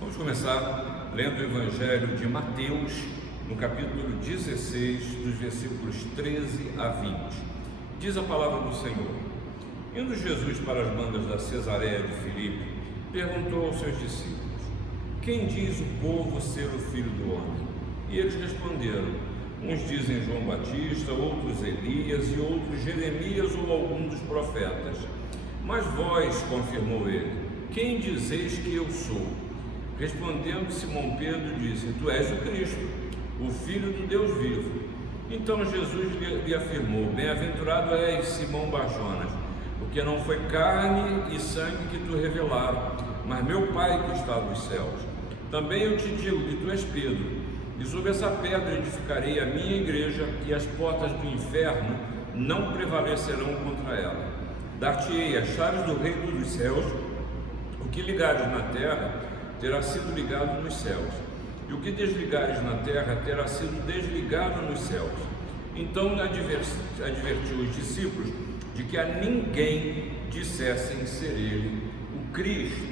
Vamos começar lendo o Evangelho de Mateus, no capítulo 16, dos versículos 13 a 20. Diz a palavra do Senhor: Indo Jesus para as bandas da Cesareia de Filipe, perguntou aos seus discípulos: Quem diz o povo ser o Filho do Homem? E eles responderam: Uns dizem João Batista, outros Elias e outros Jeremias ou algum dos profetas. Mas vós, confirmou ele, quem dizeis que eu sou? Respondendo, Simão Pedro disse: Tu és o Cristo, o Filho do Deus vivo. Então Jesus lhe afirmou: Bem-aventurado és, Simão Barjonas, porque não foi carne e sangue que tu revelaram, mas meu Pai que está nos céus. Também eu te digo que tu és Pedro, e sobre essa pedra edificarei a minha igreja, e as portas do inferno não prevalecerão contra ela. Dar-te-ei as chaves do reino dos céus. O que ligares na terra terá sido ligado nos céus, e o que desligares na terra terá sido desligado nos céus. Então advertiu os discípulos de que a ninguém dissessem ser ele o Cristo.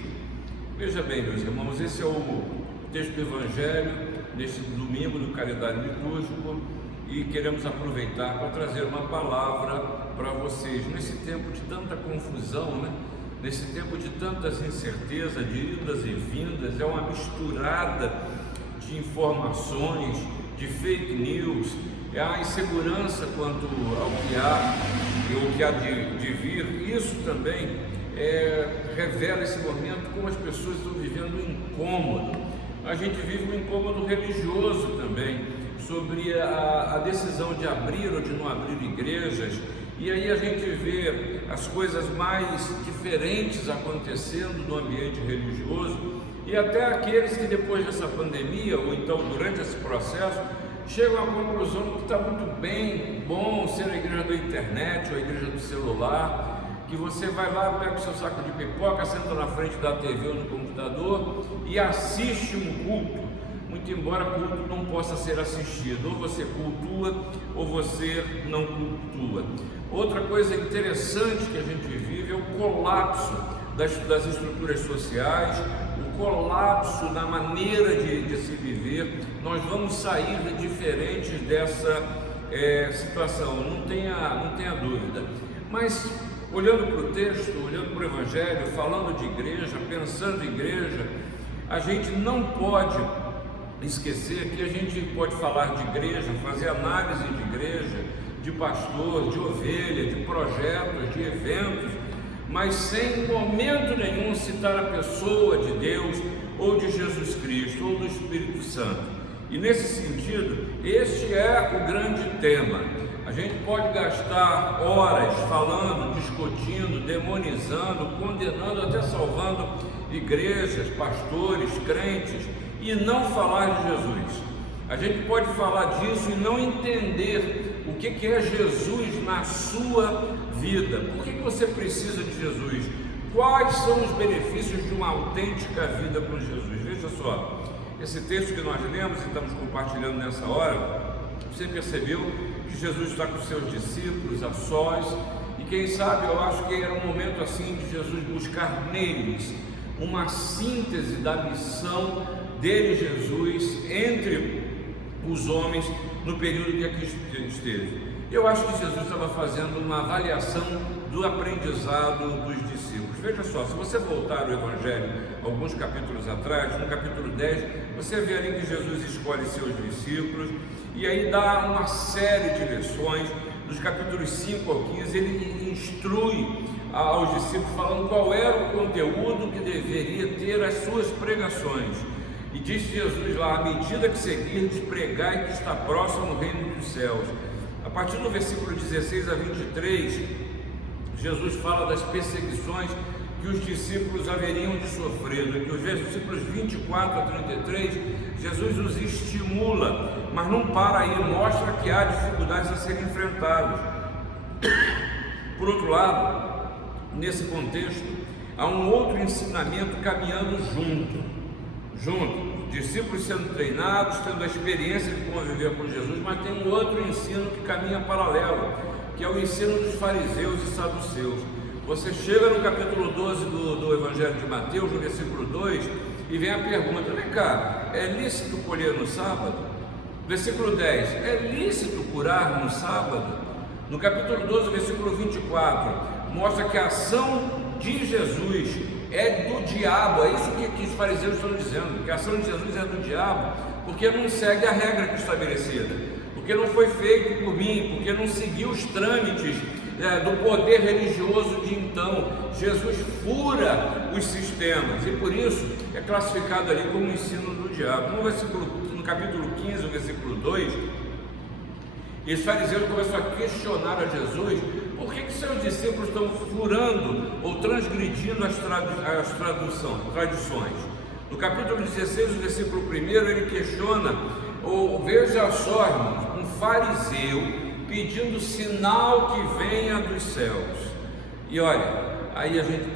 Veja bem, meus irmãos, esse é o texto do Evangelho neste domingo do calendário litúrgico, e queremos aproveitar para trazer uma palavra para vocês nesse tempo de tanta confusão, Nesse tempo de tantas incertezas, de idas e vindas. É uma misturada de informações, de fake news, é a insegurança quanto ao que há e o que há de vir. Isso também revela esse momento, como as pessoas estão vivendo um incômodo. A gente vive um incômodo religioso também, sobre a decisão de abrir ou de não abrir igrejas. E aí a gente vê as coisas mais diferentes acontecendo no ambiente religioso, e até aqueles que depois dessa pandemia, ou então durante esse processo, chegam à conclusão que está muito bom ser a igreja da internet ou a igreja do celular, que você vai lá, pega o seu saco de pipoca, senta na frente da TV ou do computador e assiste um culto. Muito embora culto não possa ser assistido, ou você cultua ou você não cultua. Outra coisa interessante que a gente vive é o colapso das estruturas sociais, o colapso da maneira de se viver. Nós vamos sair diferentes dessa situação, não tenha dúvida. Mas olhando para o texto, olhando para o Evangelho, falando de igreja, pensando em igreja, a gente não pode esquecer que a gente pode falar de igreja, fazer análise de igreja, de pastor, de ovelha, de projetos, de eventos, mas sem em momento nenhum citar a pessoa de Deus, ou de Jesus Cristo, ou do Espírito Santo. E nesse sentido, este é o grande tema. A gente pode gastar horas falando, discutindo, demonizando, condenando, até salvando igrejas, pastores, crentes, e não falar de Jesus. A gente pode falar disso e não entender o que é Jesus na sua vida. Por que você precisa de Jesus? Quais são os benefícios de uma autêntica vida com Jesus? Veja só, esse texto que nós lemos e estamos compartilhando nessa hora, você percebeu que Jesus está com seus discípulos a sós, e quem sabe, eu acho que era um momento assim de Jesus buscar neles uma síntese da missão dele, Jesus, entre os homens no período que aqui esteve. Eu acho que Jesus estava fazendo uma avaliação do aprendizado dos discípulos. Veja só, se você voltar ao Evangelho alguns capítulos atrás, no capítulo 10, você vê ali que Jesus escolhe seus discípulos e aí dá uma série de lições. Dos capítulos 5 ao 15, ele instrui aos discípulos falando qual era o conteúdo que deveria ter as suas pregações. E disse Jesus lá: à medida que seguirdes, pregai que está próximo o reino dos céus. A partir do versículo 16 a 23, Jesus fala das perseguições que os discípulos haveriam de sofrer. Nos versículos 24 a 33, Jesus os estimula, mas não para aí, mostra que há dificuldades a serem enfrentadas. Por outro lado, nesse contexto, há um outro ensinamento caminhando junto, discípulos sendo treinados, tendo a experiência de conviver com Jesus, mas tem um outro ensino que caminha paralelo, que é o ensino dos fariseus e saduceus. Você chega no capítulo 12 do Evangelho de Mateus, no versículo 2, E vem a pergunta: vem cá, é lícito colher no sábado? Versículo 10, é lícito curar no sábado? No capítulo 12, versículo 24, mostra que a ação de Jesus é do diabo. É isso que os fariseus estão dizendo, que a ação de Jesus é do diabo, porque não segue a regra estabelecida, porque não foi feito por mim, porque não seguiu os trâmites do poder religioso de então. Jesus fura os sistemas e por isso é classificado ali como ensino do diabo. No capítulo 15, versículo 2, os fariseus começam a questionar a Jesus por que seus discípulos estão furando ou transgredindo as tradições. No capítulo 16, o versículo 1, ele questiona, veja só, irmãos, um fariseu pedindo sinal que venha dos céus. E olha, aí a gente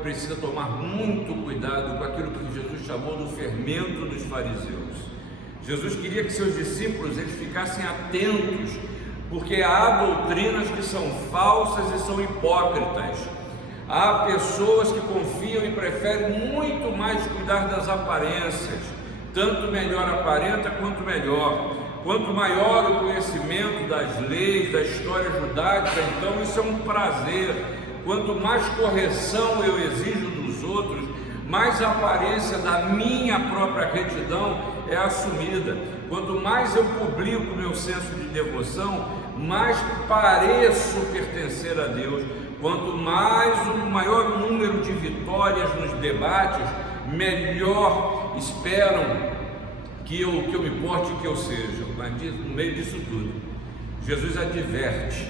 precisa tomar muito cuidado com aquilo que Jesus chamou do fermento dos fariseus. Jesus queria que seus discípulos eles ficassem atentos, porque há doutrinas que são falsas e são hipócritas. Há pessoas que confiam e preferem muito mais cuidar das aparências, tanto melhor aparenta quanto melhor. Quanto maior o conhecimento das leis, da história judaica, então isso é um prazer. Quanto mais correção eu exijo dos outros, mais a aparência da minha própria retidão é assumida. Quanto mais eu publico meu senso de devoção, mais pareço pertencer a Deus. Quanto mais um maior número de vitórias nos debates, melhor esperam que eu me porte e que eu seja. Mas no meio disso tudo, Jesus adverte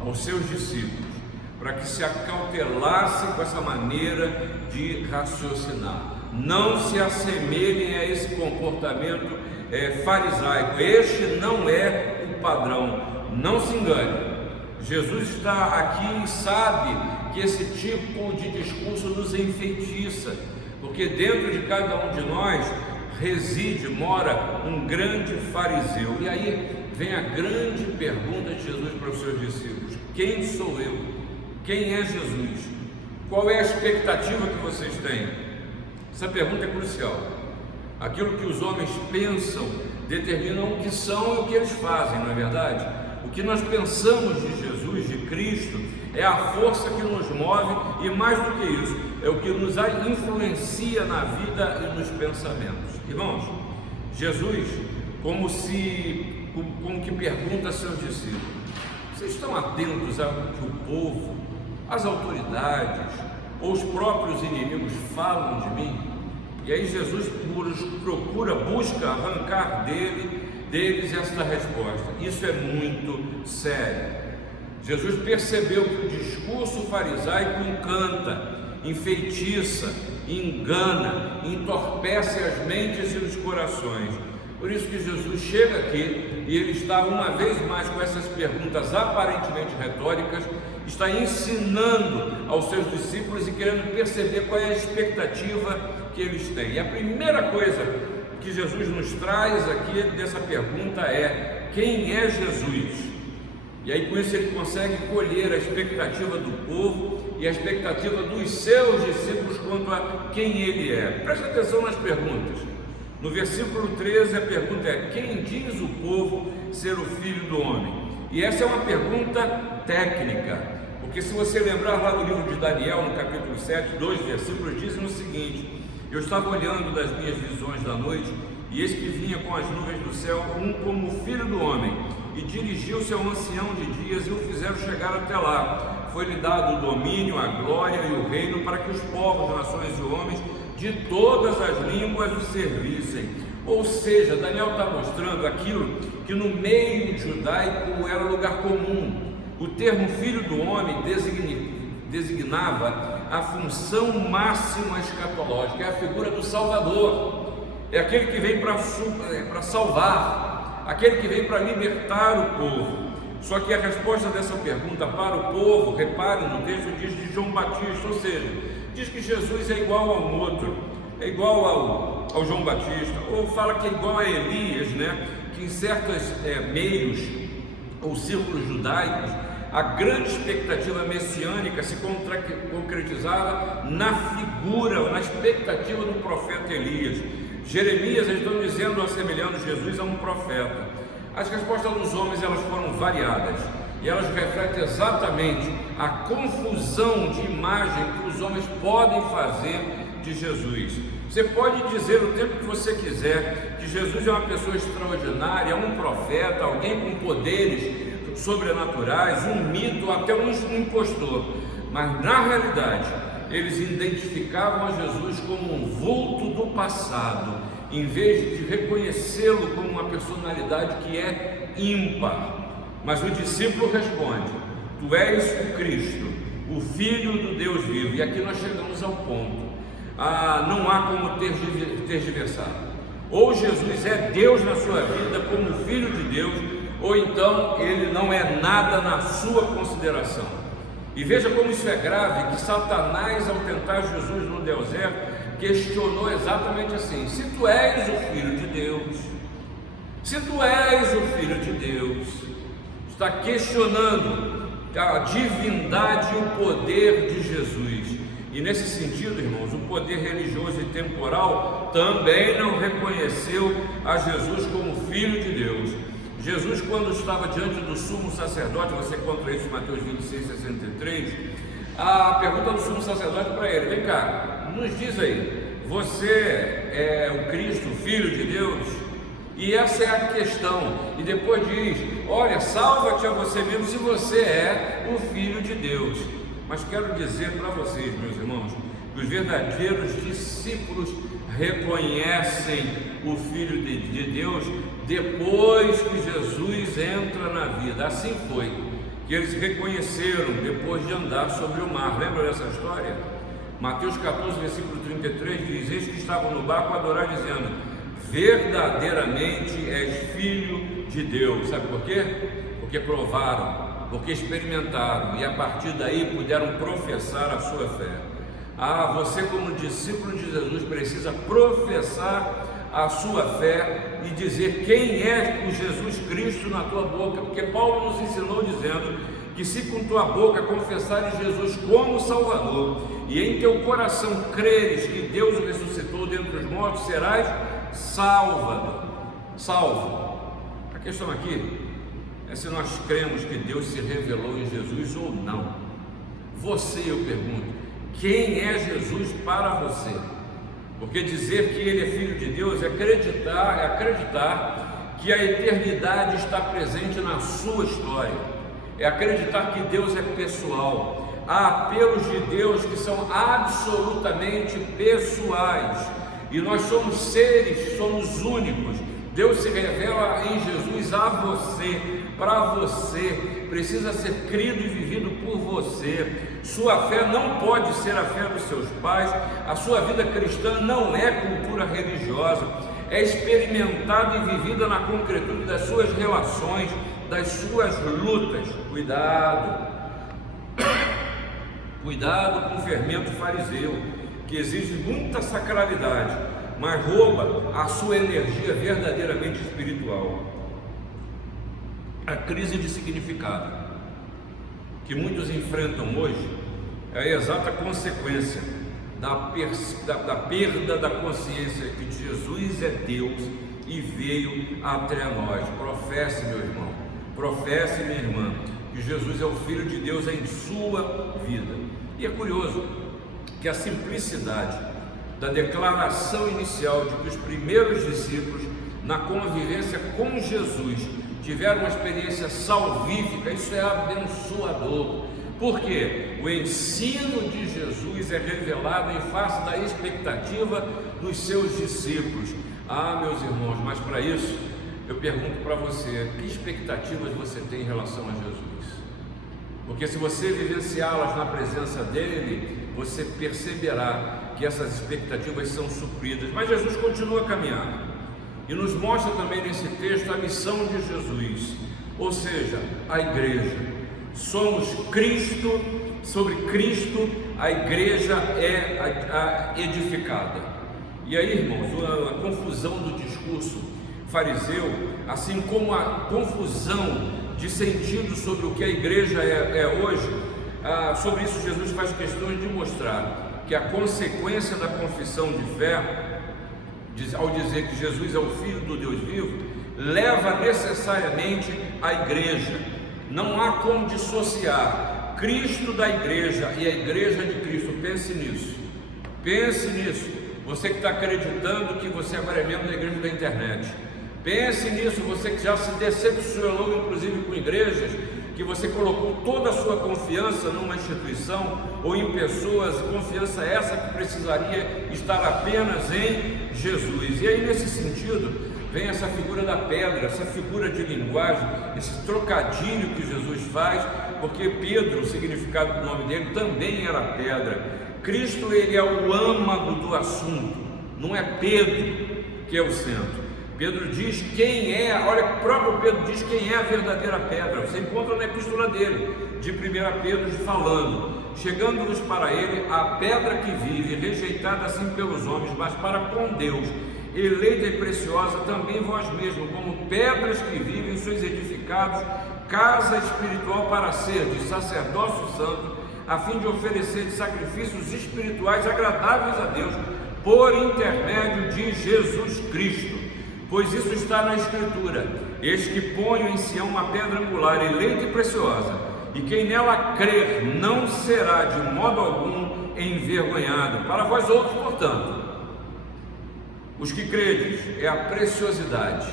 aos seus discípulos para que se acautelassem com essa maneira de raciocinar. Não se assemelhem a esse comportamento farisaico. Este não é o padrão. Não se engane. Jesus está aqui e sabe que esse tipo de discurso nos enfeitiça, porque dentro de cada um de nós mora um grande fariseu. E aí vem a grande pergunta de Jesus para os seus discípulos: quem sou eu? Quem é Jesus? Qual é a expectativa que vocês têm? Essa pergunta é crucial. Aquilo que os homens pensam determina o que são e o que eles fazem, não é verdade? O que nós pensamos de Jesus, de Cristo, é a força que nos move, e mais do que isso, é o que nos influencia na vida e nos pensamentos. Irmãos, Jesus, como que pergunta a seus discípulos: vocês estão atentos ao que o povo, as autoridades ou os próprios inimigos falam de mim? E aí Jesus busca arrancar deles esta resposta. Isso é muito sério. Jesus percebeu que o discurso farisaico encanta, enfeitiça, engana, entorpece as mentes e os corações. Por isso que Jesus chega aqui e ele está uma vez mais com essas perguntas aparentemente retóricas, está ensinando aos seus discípulos e querendo perceber qual é a expectativa que eles têm. E a primeira coisa que Jesus nos traz aqui dessa pergunta é: quem é Jesus? E aí com isso ele consegue colher a expectativa do povo e a expectativa dos seus discípulos quanto a quem ele é. Preste atenção nas perguntas. No versículo 13 a pergunta é: quem diz o povo ser o Filho do Homem? E essa é uma pergunta técnica, porque se você lembrar lá no livro de Daniel, no capítulo 7, 2 versículos, dizem o seguinte: eu estava olhando das minhas visões da noite, e eis que vinha com as nuvens do céu um como o Filho do Homem, e dirigiu-se ao ancião de dias e o fizeram chegar até lá. Foi-lhe dado o domínio, a glória e o reino, para que os povos, nações e homens de todas as línguas o servissem. Ou seja, Daniel está mostrando aquilo que no meio judaico era lugar comum. O termo Filho do Homem designava a função máxima escatológica, é a figura do Salvador, é aquele que vem para salvar, aquele que vem para libertar o povo. Só que a resposta dessa pergunta para o povo, repare no texto, diz de João Batista, ou seja, diz que Jesus é igual ao outro, é igual ao João Batista, ou fala que é igual a Elias, né? Que em certos meios ou círculos judaicos, A grande expectativa messiânica se concretizava na figura, na expectativa do profeta Elias. Jeremias, eles estão dizendo, assemelhando Jesus a um profeta. As respostas dos homens, elas foram variadas, e elas refletem exatamente a confusão de imagem que os homens podem fazer de Jesus. Você pode dizer o tempo que você quiser que Jesus é uma pessoa extraordinária, um profeta, alguém com poderes sobrenaturais, um mito, até um impostor, mas na realidade eles identificavam a Jesus como um vulto do passado, em vez de reconhecê-lo como uma personalidade que é ímpar. Mas o discípulo responde: tu és o Cristo, o Filho do Deus vivo. E aqui nós chegamos ao ponto, não há como tergiversar. Ou Jesus é Deus na sua vida como Filho de Deus, ou então ele não é nada na sua consideração. E veja como isso é grave, que Satanás, ao tentar Jesus no deserto, questionou exatamente assim: se tu és o Filho de Deus, se tu és o Filho de Deus, está questionando a divindade e o poder de Jesus. E nesse sentido, irmãos, o poder religioso e temporal também não reconheceu a Jesus como Filho de Deus. Jesus, quando estava diante do sumo sacerdote, você encontra isso em Mateus 26, 63, a pergunta do sumo sacerdote para ele: vem cá, nos diz aí, você é o Cristo, Filho de Deus? E essa é a questão. E depois diz: olha, salva-te a você mesmo se você é o Filho de Deus. Mas quero dizer para vocês, meus irmãos, que os verdadeiros discípulos reconhecem o Filho de Deus depois que Jesus entra na vida. Assim foi que eles reconheceram depois de andar sobre o mar. Lembra dessa história? Mateus 14, versículo 33 diz: eis que estavam no barco a adorar, dizendo: verdadeiramente és Filho de Deus. Sabe por quê? Porque provaram, porque experimentaram, e a partir daí puderam professar a sua fé. Você, como discípulo de Jesus, precisa professar a sua fé e dizer quem é o Jesus Cristo na tua boca, porque Paulo nos ensinou dizendo que se com tua boca confessares Jesus como Salvador e em teu coração creres que Deus o ressuscitou dentre os mortos, serás salvo. A questão aqui é se nós cremos que Deus se revelou em Jesus ou não. Você, eu pergunto, quem é Jesus para você? Porque dizer que Ele é Filho de Deus é acreditar que a eternidade está presente na sua história, é acreditar que Deus é pessoal. Há apelos de Deus que são absolutamente pessoais, e nós somos seres, somos únicos. Deus se revela em Jesus a você, para você, precisa ser crido e vivido por você. Sua fé não pode ser a fé dos seus pais. A sua vida cristã não é cultura religiosa, é experimentada e vivida na concretude das suas relações, das suas lutas. Cuidado com o fermento fariseu, que exige muita sacralidade, mas rouba a sua energia verdadeiramente espiritual. A crise de significado que muitos enfrentam hoje é a exata consequência da perda da consciência que Jesus é Deus e veio até nós. Professe, meu irmão, professe, minha irmã, que Jesus é o Filho de Deus em sua vida. E é curioso que a simplicidade da declaração inicial de que os primeiros discípulos, na convivência com Jesus, tiveram uma experiência salvífica, isso é abençoador, porque o ensino de Jesus é revelado em face da expectativa dos seus discípulos. Meus irmãos, mas para isso eu pergunto para você: que expectativas você tem em relação a Jesus? Porque se você vivenciá-las na presença dele, você perceberá que essas expectativas são supridas. Mas Jesus continua a caminhar e nos mostra também nesse texto a missão de Jesus, ou seja, a igreja. Somos Cristo, sobre Cristo a igreja é edificada. E aí, irmãos, a confusão do discurso fariseu, assim como a confusão de sentido sobre o que a igreja é hoje, sobre isso Jesus faz questão de mostrar que a consequência da confissão de fé, ao dizer que Jesus é o Filho do Deus vivo, leva necessariamente à igreja. Não há como dissociar Cristo da igreja e a igreja de Cristo. Pense nisso. Pense nisso. Você que está acreditando que você agora é membro da igreja da internet. Pense nisso, você que já se decepcionou inclusive com igrejas, que você colocou toda a sua confiança numa instituição ou em pessoas, confiança essa que precisaria estar apenas em Jesus. E aí, nesse sentido, vem essa figura da pedra, essa figura de linguagem, esse trocadilho que Jesus faz, porque Pedro, o significado do nome dele, também era pedra. Cristo, ele é o âmago do assunto, não é Pedro que é o centro. Pedro diz quem é, olha, o próprio Pedro diz quem é a verdadeira pedra. Você encontra na epístola dele, de 1 Pedro, falando: chegando-vos para ele a pedra que vive, rejeitada assim pelos homens, mas para com Deus, eleita e preciosa, também vós mesmos, como pedras que vivem, sois edificados, casa espiritual para ser de sacerdócio santo, a fim de oferecer sacrifícios espirituais agradáveis a Deus, por intermédio de Jesus Cristo. Pois isso está na Escritura: eis que ponho em Sião uma pedra angular, eleita e preciosa, e quem nela crer não será de modo algum envergonhado. Para vós outros, portanto, os que credes, é a preciosidade,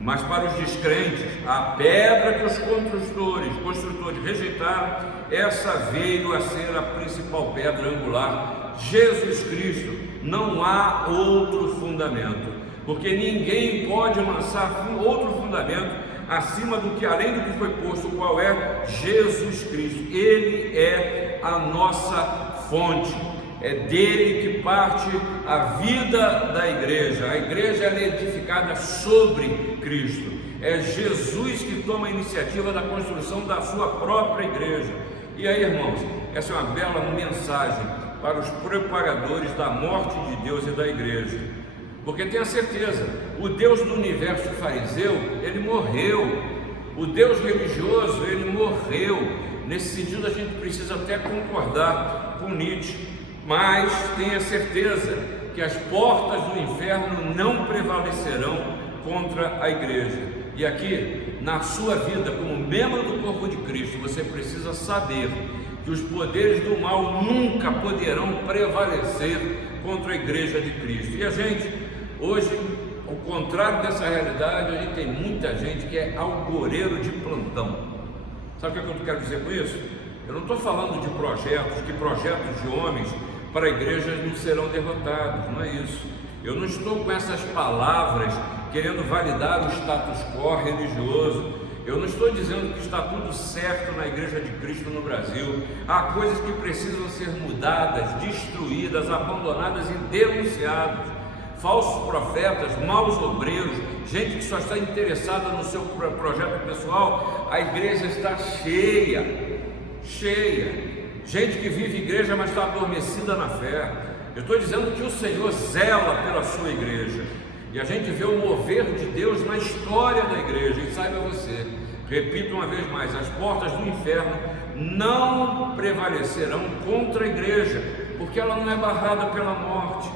mas para os descrentes, a pedra que os construtores rejeitaram, essa veio a ser a principal pedra angular, Jesus Cristo. Não há outro fundamento, porque ninguém pode lançar outro fundamento acima do que, além do que foi posto, qual é Jesus Cristo. Ele é a nossa fonte, é dele que parte a vida da igreja. A igreja é edificada sobre Cristo, é Jesus que toma a iniciativa da construção da sua própria igreja. E aí, irmãos, essa é uma bela mensagem para os propagadores da morte de Deus e da igreja. Porque tenha certeza, o Deus do universo fariseu, ele morreu. O Deus religioso, ele morreu. Nesse sentido, a gente precisa até concordar com Nietzsche. Mas tenha certeza que as portas do inferno não prevalecerão contra a igreja. E aqui, na sua vida, como membro do corpo de Cristo, você precisa saber que os poderes do mal nunca poderão prevalecer contra a igreja de Cristo. E a gente, hoje, ao contrário dessa realidade, a gente tem muita gente que é algoreiro de plantão. Sabe o que eu quero dizer com isso? Eu não estou falando de projetos, que projetos de homens para igrejas não serão derrotados, não é isso. Eu não estou com essas palavras querendo validar o status quo religioso. Eu não estou dizendo que está tudo certo na igreja de Cristo no Brasil. Há coisas que precisam ser mudadas, destruídas, abandonadas e denunciadas. Falsos profetas, maus obreiros, gente que só está interessada no seu projeto pessoal. A igreja está cheia. Gente que vive igreja, mas está adormecida na fé. Eu estou dizendo que o Senhor zela pela sua igreja. E a gente vê o mover de Deus na história da igreja. E saiba você, repito uma vez mais, as portas do inferno não prevalecerão contra a igreja, porque ela não é barrada pela morte.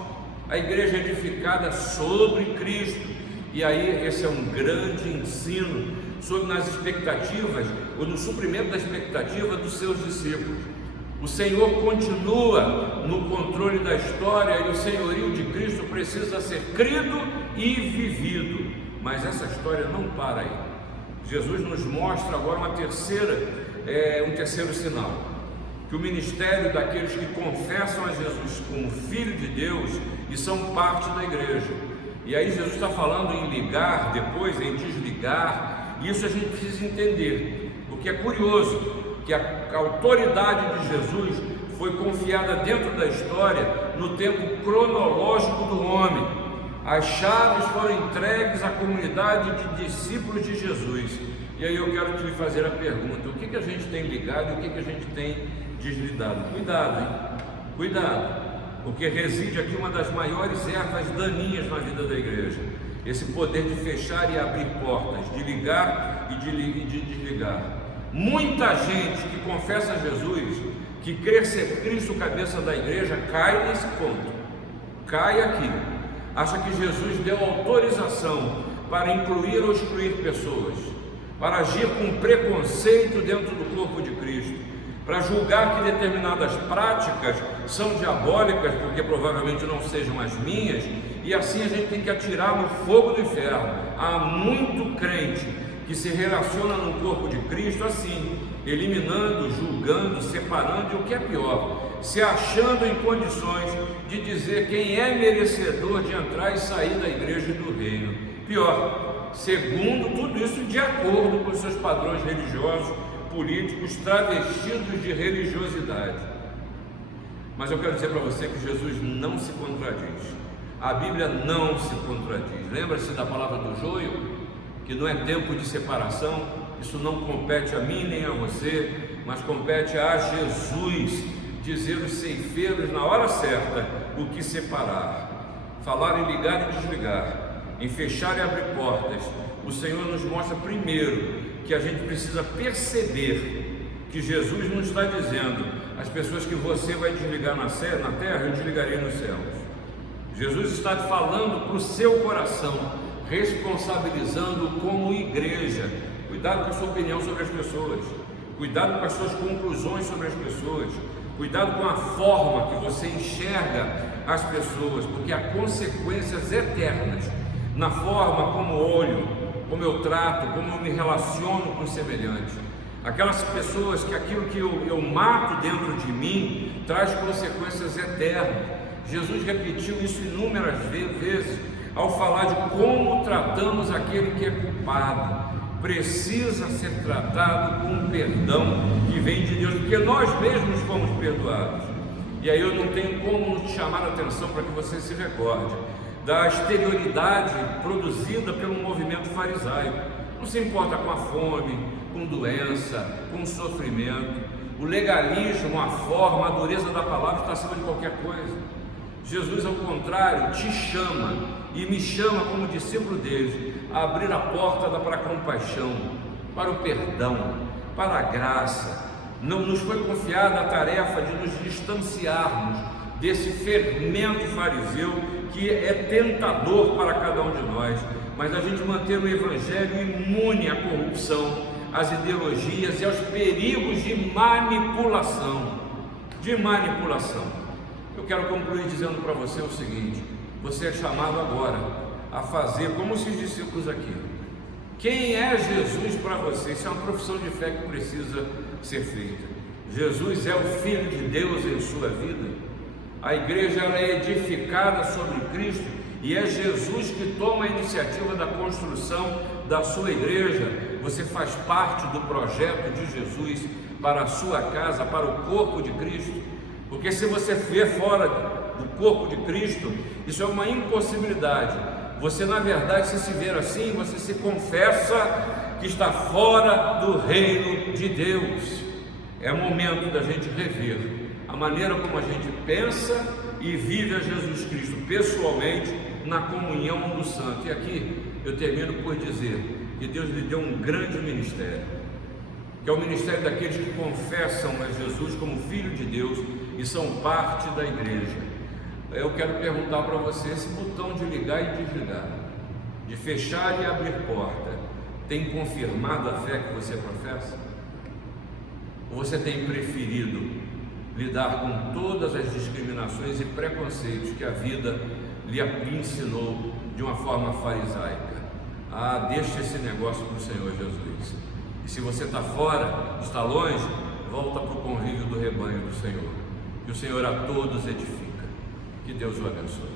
A igreja é edificada sobre Cristo. E aí esse é um grande ensino sobre nas expectativas, ou no suprimento da expectativa dos seus discípulos. O Senhor continua no controle da história e o senhorio de Cristo precisa ser crido e vivido, mas essa história não para aí. Jesus nos mostra agora um terceiro sinal, que o ministério daqueles que confessam a Jesus como Filho de Deus e são parte da igreja. E aí Jesus está falando em ligar, depois em desligar. Isso a gente precisa entender, porque é curioso que a autoridade de Jesus foi confiada dentro da história no tempo cronológico do homem. As chaves foram entregues à comunidade de discípulos de Jesus. E aí eu quero te fazer a pergunta: o que a gente tem ligado e o que a gente tem desligado? Cuidado, hein? Cuidado, porque reside aqui uma das maiores ervas daninhas na vida da igreja. esse poder de fechar e abrir portas, de ligar e de desligar. Muita gente que confessa a Jesus, que crê ser Cristo cabeça da igreja, cai nesse ponto, cai aqui, acha que Jesus deu autorização para incluir ou excluir pessoas, para agir com preconceito dentro do corpo de Cristo, para julgar que determinadas práticas são diabólicas, porque provavelmente não sejam as minhas, e assim a gente tem que atirar no fogo do inferno. Há muito crente que se relaciona no corpo de Cristo assim, eliminando, julgando, separando, e o que é pior, se achando em condições de dizer quem é merecedor de entrar e sair da igreja e do reino. Pior, segundo tudo isso de acordo com os seus padrões religiosos, políticos, travestidos de religiosidade. Mas eu quero dizer para você que Jesus não se contradiz, a Bíblia não se contradiz. Lembra-se da palavra do joio, que não é tempo de separação, isso não compete a mim nem a você, mas compete a Jesus dizer os ceifeiros na hora certa o que separar, falar em ligar e desligar, em fechar e abrir portas. O Senhor nos mostra primeiro que a gente precisa perceber que Jesus não está dizendo as pessoas que você vai desligar na terra, eu desligarei nos céus. Jesus está falando para o seu coração, responsabilizando como igreja. Cuidado com a sua opinião sobre as pessoas, cuidado com as suas conclusões sobre as pessoas, cuidado com a forma que você enxerga as pessoas, porque há consequências eternas na forma como olho, como eu trato, como eu me relaciono com os semelhantes. Aquelas pessoas que aquilo que eu mato dentro de mim traz consequências eternas. Jesus repetiu isso inúmeras vezes ao falar de como tratamos aquele que é culpado. Precisa ser tratado com um perdão que vem de Deus, porque nós mesmos fomos perdoados. E aí eu não tenho como te chamar a atenção para que você se recorde da exterioridade produzida pelo movimento farisaico. Não se importa com a fome, com doença, com sofrimento. O legalismo, a forma, a dureza da palavra está acima de qualquer coisa. Jesus, ao contrário, te chama e me chama como discípulo dele a abrir a porta para a compaixão, para o perdão, para a graça. Não nos foi confiada a tarefa de nos distanciarmos desse fermento fariseu que é tentador para cada um de nós, mas a gente manter o evangelho imune à corrupção, às ideologias e aos perigos de manipulação. Eu quero concluir dizendo para você o seguinte: você é chamado agora a fazer como esses discípulos aqui. Quem é Jesus para você? Isso é uma profissão de fé que precisa ser feita. Jesus é o Filho de Deus em sua vida. A igreja ela é edificada sobre Cristo e é Jesus que toma a iniciativa da construção da sua igreja. Você faz parte do projeto de Jesus para a sua casa, para o corpo de Cristo. Porque se você vier fora do corpo de Cristo, isso é uma impossibilidade. Você, na verdade, se ver assim, você se confessa que está fora do reino de Deus. É momento da gente rever a maneira como a gente pensa e vive a Jesus Cristo pessoalmente na comunhão do santo. E aqui eu termino por dizer que Deus lhe deu um grande ministério, que é o ministério daqueles que confessam a Jesus como Filho de Deus e são parte da igreja. Eu quero perguntar para você: esse botão de ligar e desligar, de fechar e abrir porta, tem confirmado a fé que você professa? Ou você tem preferido lidar com todas as discriminações e preconceitos que a vida lhe ensinou de uma forma farisaica? Deixa esse negócio para o Senhor Jesus. E se você está fora, está longe, volta para o convívio do rebanho do Senhor. Que o Senhor a todos edifica. Que Deus o abençoe.